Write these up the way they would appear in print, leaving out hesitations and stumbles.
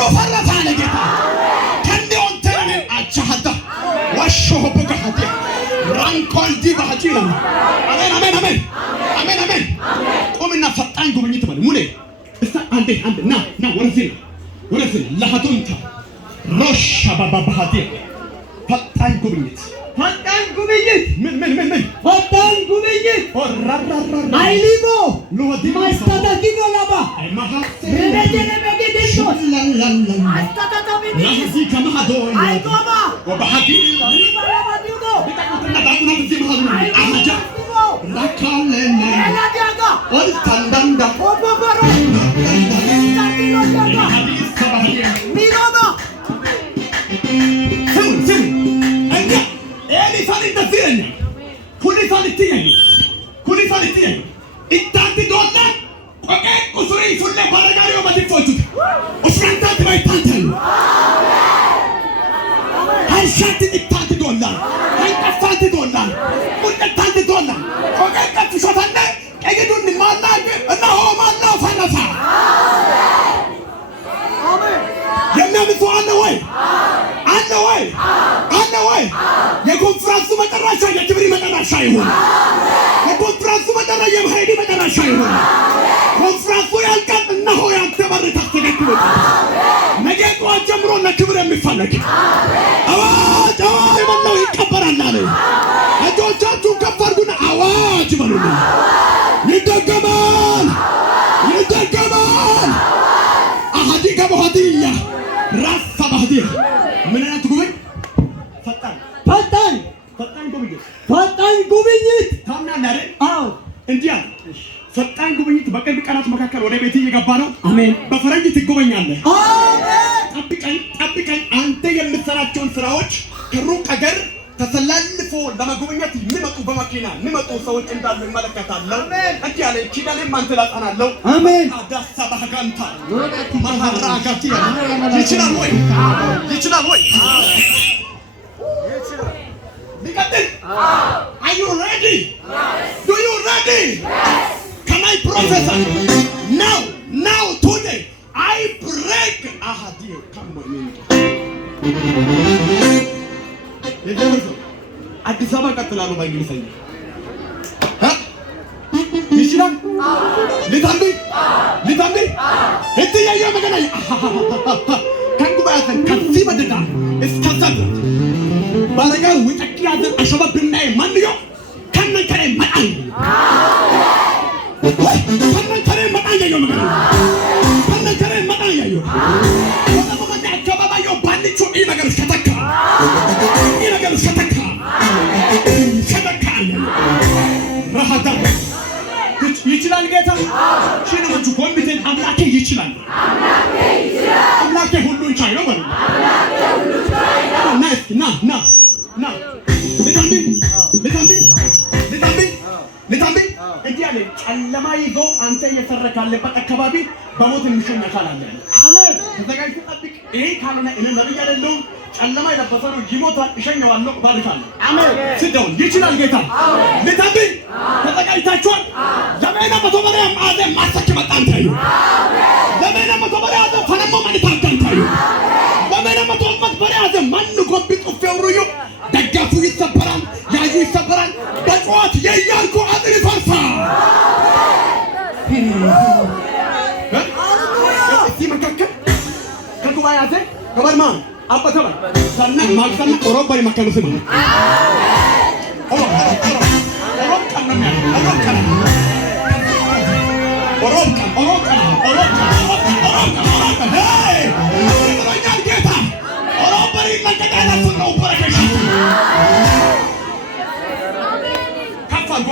በቀሉ ፈረሰ አለ ጌታ። ከንዲ ወንተን አቻሃዳ ወሾህ በጋሃዲ ራንኮልዲ ባሃጂላ አሜን አሜን አሜን አሜን አሜን። ቆምና ፈጣን ጉብኝት ማለት ሙሌ እስታ አንዴ ና ወረዚህ ለሃቱንታ ሮሻ ባባሃዲ ፈጣን ጉብኝት ምን ፈጣን ጉብኝት አይሊጎ ሎዲ ማስተዳጊጎ ላባ ረደነ መገደሾ አስተታታሚ ለዚ ከማዶ አይቆማ ወባሃዲ ሪባላባዲጎ ቢታቁና ዳጉና በዚህ መሃሉ አማጃ ራካለነ ያላዲያጋ ወልታንዳንዳ ወባባሮ ታኪሎ ያጋ ሚኖባ ስም ኩሊፋሊቲየኝ ኢታንቲ ዶላ ቆቄ ቁሱሪ ሱለ ባረጋሪዮ ማቲፎቹት ኡስራንታት ባይታንተሉ ሃይሻት ኢታንቲ ዶላ ሃይቀፋንቲ ዶላ ቁንጣንቲ ዶላ ቆቄ ቀፍሾታለ ቀግዱን ማናገ እና ሆማና ፈነሳ አሜን። የሚያምፁ አለ ወይ የኮንፍራንሱ መጨረሻ የክብሪ መጨረሻ ይሁን። የኮንፍራንሱ መጨረሻ የመሄድ መጨረሻ ይሁን። ኮንፍራንሱ ያልቃል። እነሆ ያንተ በር ተስተካክሎት ነገ ጠዋት ጀምሮ ለክብር የሚፈለግ አዋጅ የበላው ይቀበራል አለ። እጆቻችሁን ከፍ አድርጉና አዋጅ በሉልኝ። ይደገማል። አሃዲ ከበሃዲያ ራፋ ባህዲያ ምን አይነት ጉብኝት ፈጣን ጉብኝት ታምናለህ አይደል? አዎ እንዲያ ፈጣን ጉብኝት በቅርብ ቀናት መካከል ወደ ቤት እየገባ ነው። አሜን። በፈረንጅ ትጎበኛለህ። አሜን። ጠብቀኝ። አንተ የምትሰራቸውን ስራዎች ከሩቅ አገር ተሰላልፎ ለመጎብኘት የሚመጡ በመኪና የሚመጡ ሰዎች እንዳሉ እመለከታለሁ። እንዲህ አለ ኪዳኔም አንተ ላጸናለሁ። አሜን። አዳሳ ባህጋንታ ማሃራጋቲ ይችላል ወይ? Because are you ready? Yes. Do you ready? Yes. Can I prophesy? Now today I break ahadio. Come on me. አዲስ አበባ ቀጥላሉ በእንግሊዘኛ ይችላል ሊታምቢ እትያየ መገናኝ ከንጉባያትን ከዚህ መድዳ እስከዛት ባረጋው ወጣቂያዘን አሸባብና ማንዮ ከነከረ መጣን ያዩ መገናኝ ከነከረ መጣን ያዩ ወጣው መጣ አካባቢው ባንቹ ነገር ከተካ ረሃዳ ይችላል ጌታ ሽነመቹ ኮምቢቴን አምላኬ ይችላል። አምላኬ ሁሉን ቻይ ነው ማለት ነው። ና ለታምቢ እንዲህ አለ። ጨለማ ይዞ አንተ እየሰረካለበት አካባቢ በሞት የሚሸኝ አካል አለ። አሜን። ተዘጋጅተህ ጠብቅ። ይሄ ካልሆነ እኔ ነብይ አይደለሁም። ጨለማ የለበሰ ነው ይሞታል። እሸኘዋለሁ፣ ባርካለሁ። አሜን። ሲደውን ይችላል ጌታ። ለታምቢ ተዘጋጅታችኋል? ለምን በተበሪያ ማዘ ማሰክ መጣን ታዩ። ለምን በተበሪያ ማዘ ፈነሞ ማንታንታን ታዩ። ለምን በተበሪያ ማዘ ማን ጎብ ጥፍውሩዩ ደጋፉ ይሰበራል፣ ያዩ ይሰበራል። በጨዋት የያልኩ አጥሪ ፈርሳ እዚህ መካከል ከጉባኤ ያዘ ገበርማ አባተባ ሰና ማክሰና ኦሮባ ይመከሉት ነው።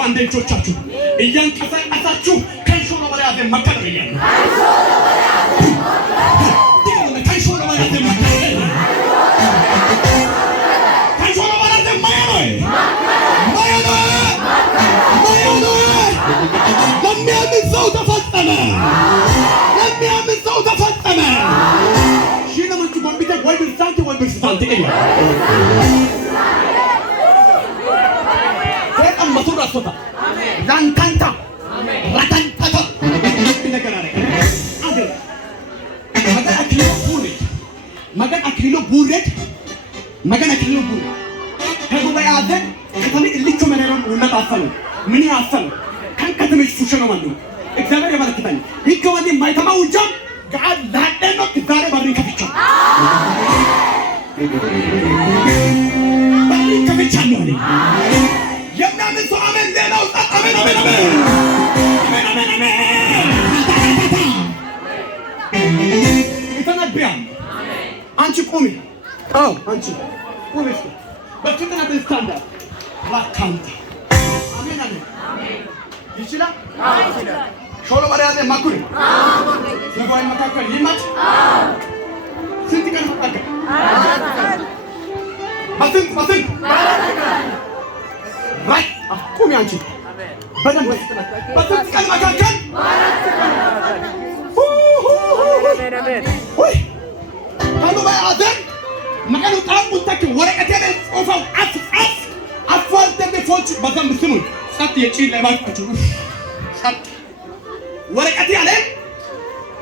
አንደኞቻችሁ እያንቀሳቀሳችሁ ከንሾሎ በላይ መከራ ይያል ከንሾሎ በላይ ለሚያምን ሰው ተፈጸመ። ሽነመቹ ጎምቢተ ወይ ብርሳንቴ ወይ ብርሳንቴ መቱራ ሶታ ራንታንታ ራታንታታ እንደገና ነው አገ አክሊ ሁሉ መገን አክሊሉ ቡሬት መገን አክሊሉ ቡሬ ከጉባኤ አዘን ከተሜ ልቹ መነረም ወነጣፈሉ ምን ያሰሉ ካን ከተሜሽ ፉሸ ነው ማለት እግዚአብሔር ያበረክታኝ ይከወዲ ማይተማው ጃም ጋር ላደኖ ዛሬ ባሪን ከፍቻ ባሪን ከፍቻለሁ እኔ የምናምን ሰው አሜን ሌላው አሜን አሜን አሜን አሜን አሜን ይተነብያል አንቺ ቁሚ አው አንቺ ቁሚ በፍጥነት ስታንዳርድ ዋካንታ አሜን አሜን ይችላል ይችላል ሾሎ ባሪያዘ ማኩሪ ለጓይ መካከል ይማጭ ስንት ቀን መካከል በስንት ራይ ቁሚ አንቺ በደንብ በስንት ቀን መካከል ወይ ታኑ ባያዘ መቀኑ ጣቁታክ ወረቀቴ ላይ ጾፋው አፋልተ በፎች በደንብ ስሙ ጸጥ የጪል ላይ ባጣችሁ ጸጥ ወረቀቴ ያለ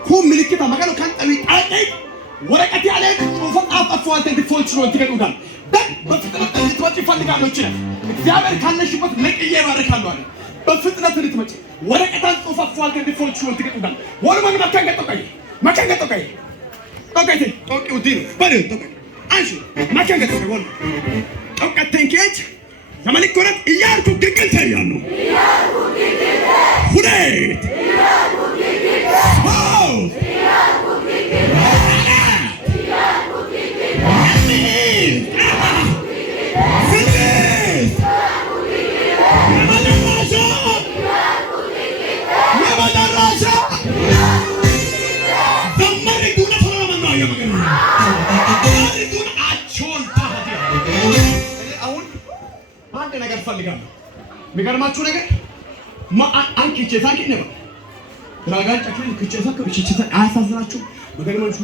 ሁሉ ምልክታ መቀኑ ካንጠዊ ጣቂ ወረቀቴ ያለ ጾፋው አፋልተ በፎች ነው ትገዱዳል በፍጥነት ልትመጪ ፈልጋለሁ እቺ እግዚአብሔር ካለሽበት ለቅዬ ባረካለሁ አለ በፍጥነት ልትመጪ ወረቀታን ጾፋው አፋልተ በፎች ነው ትገዱዳል ወርማን መካንገጠቀይ ቶቀይ ቶቂው ዲን በደ ቶቀይ አንሺ መካንገጠቀይ ወል ቶቀት ተንኬች ዘመልኮረት እያልኩ ግግል ተያኑ ሁለት ነገር ፈልጋለሁ የሚገርማችሁ ነገር አንቺ ቼታቂ ነው ራጋጫችሁ ከቼታቂ ከቼታ አያሳዝናችሁ በገርማችሁ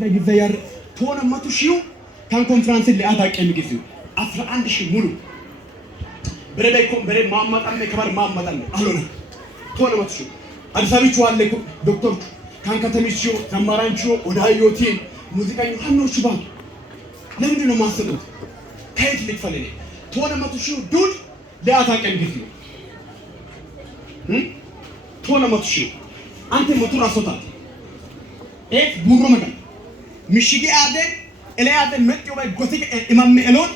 ጋር ጊዜ ያር ቶነ መቶ ሺው ካን ኮንፈረንስ ላይ አዳቀም ጊዜ 11 ሺህ ሙሉ በሬ ማማጣን ከበር ማማጣን አሎና ቶነ መቶ ሺው አዲሳቢቹ አለ ዶክተር ካን ከተሚቹ ዘማራንቹ ወዳዮቲ ሙዚቃኝ አንኖች ባል ለምንድን ነው ማሰጡት ከየት ልትፈልግ ቶነ መቶ ሺው ዱድ ለአታቀም ጊዜ ቶነ መቶ ሺው አንተ ሞቱ ራስዎታል ኤፍ ቡሮ መጣ ምሽጊ አደ ኤለ አደ መጥዮ ባይ ጎቲክ ኢማም ኤሎን